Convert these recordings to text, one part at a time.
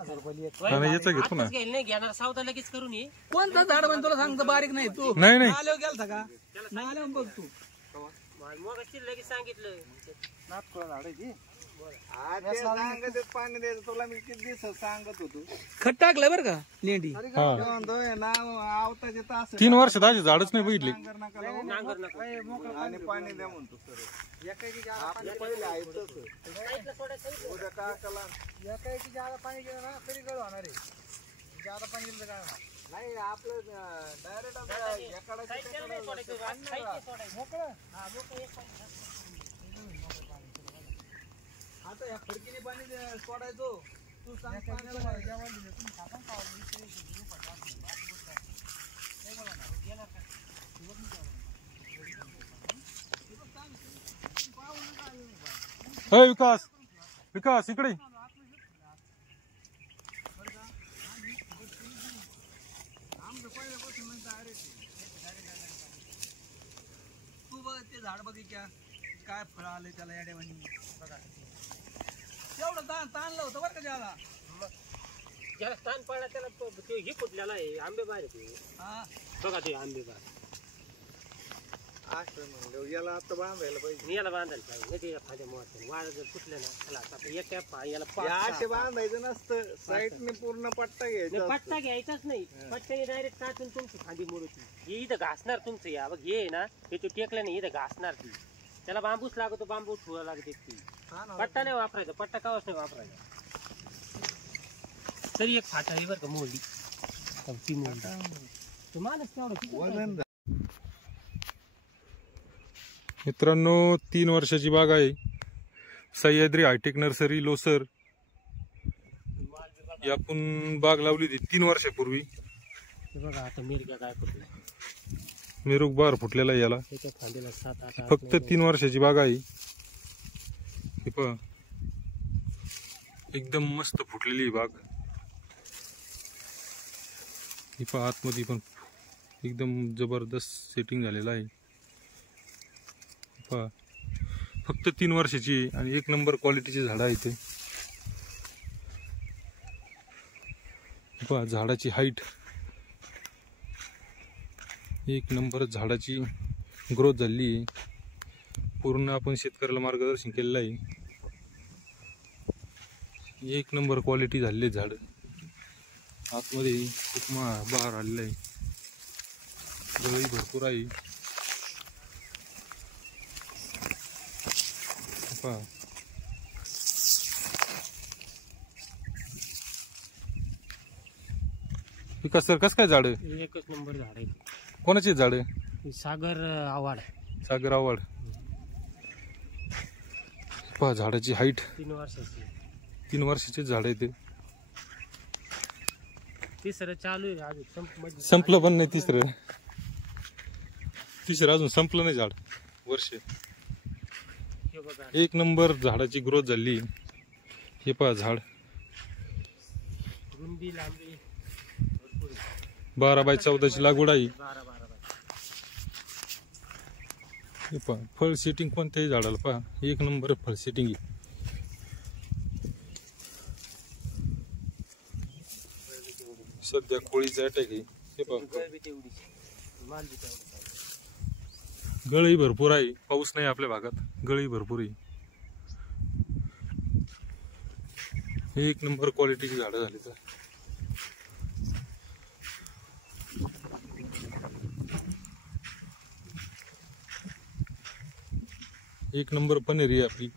याचं घेतो ना. नाही घेणार सावता लगेच करून ये. कोणतं झाड म्हणजे तुला सांगतो बारीक नाही तू नाही नाही आल्यावर गेलता का नाही आल्यावर बघ तू मग लगेच सांगितलं पाणी द्यायचं तुला मी किती दिवस सांगत होतो. खत टाकलं बरं का लेंडी आवताचे तास 3 वर्षात अशी झाडच नाही बघितली. नांगर नका आणि पाणी द्या म्हणतो सर. उद्या काकाला पाणी गेलं ना तरी गळ होणार आहे. जादा पाणी गेलं काय नाही आपलं डायरेक्ट आता या खडकीने पाणी सोडायचो. तू सांग विकास विकास इकडे. तू बघ ते झाड बघितल्या काय फळ आले त्याला याड्यावानी बघा. एवढं ताणलं होतं बरं का ज्याला ज्याला ताण पडला त्याला हे फुटलेला आहे. आंबे बाहेर बघा ते आंबे बाहेर असं म्हणलं याला आता बांधायला पाहिजे. याला बांधायला पाहिजे नाही त्याच्या फांद्या मोठ्या वाळ जर फुटले ना त्याला आता याला असे बांधायचं नसतं. साईडने पूर्ण पट्टा घ्यायचा. पट्टा घ्यायचाच नाही. पट्ट्याने डायरेक्ट टाकून तुमची फांदी मोडूची. हे इथं घासणार तुमचं. या बघ हे ना हे तू टेकलं नाही इथं घासणार ती. त्याला बांबूच लागतो. बांबू ठेवा लागते ती. पट्टा नाही वापरायचा. पट्टा कावच नाही वापरायचा. तरी एक फाटा आहे बरं का मोडली ती मोडली तुम्हालाच तेवढं. मित्रांनो 3 वर्षाची बाग आहे. Sahyadri hitech nursery Losar. आपण बाग लावली होती 3 वर्षापूर्वी. बघा आता मिरग्या काय फुटल्या. मिरूक बार फुटलेला आहे याला. त्याच्या फांदीला 7-8 फक्त 3 वर्षाची बाग आहे. हे पहा एकदम मस्त फुटलेली बाग. हे पहा आतमध्ये पण एकदम जबरदस्त सेटिंग झालेलं आहे. पहा फक्त 3 वर्षाची आणि 1 नंबर क्वालिटीची झाडं आहेत ते. पहा झाडाची हाईट 1 नंबर झाडाची ग्रोथ झाली आहे. पूर्ण आपण शेतकऱ्याला मार्गदर्शन केलेलं आहे. 1 नंबर क्वालिटी झालेले झाड. आतमध्ये खूप बहार आलेला आहे. गळही भरपूर आहे. पहा विकास सर कसं काय झाड. एकच नंबर झाड आहे. कोणाचे झाड. सागर आव्हाड. सागर आव्हाड. पहा झाडाची हाईट 3 वर्षाची. 3 वर्षाचे झाड आहे ते. तिसरं चालू आहे अजून संपलं पण नाही. तिसरं अजून संपलं नाही झाड. वर्ष 1 नंबर झाडाची ग्रोथ झाली. हे पहा झाड रुंदी लांबी 12x14 ची लागवड आहे. 12 हे पहा फळ सेटिंग कोणत्याही झाडाला पहा 1 नंबर फळ सेटिंग आहे. सध्या कोळीचा अटॅक आहे. हे पहा गळही भरपूर आहे. पाऊस नाही आपल्या भागात. गळही भरपूर आहे. 1 नंबर क्वालिटीची झाडं झाली तर. एक नंबर पनेरी आहे आपली.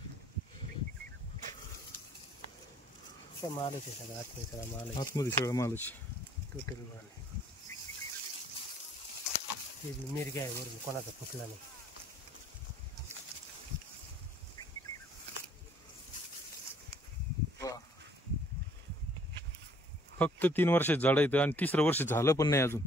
मालच आहे सगळं. आतमध्ये सगळा माल. आतमध्ये सगळं मालच. टोटल माल. ते मिरग्या आहे वरून कोणाचा फुटला नाही. फक्त 3 वर्षात झाड येतं आणि 3रं वर्ष झालं पण नाही अजून.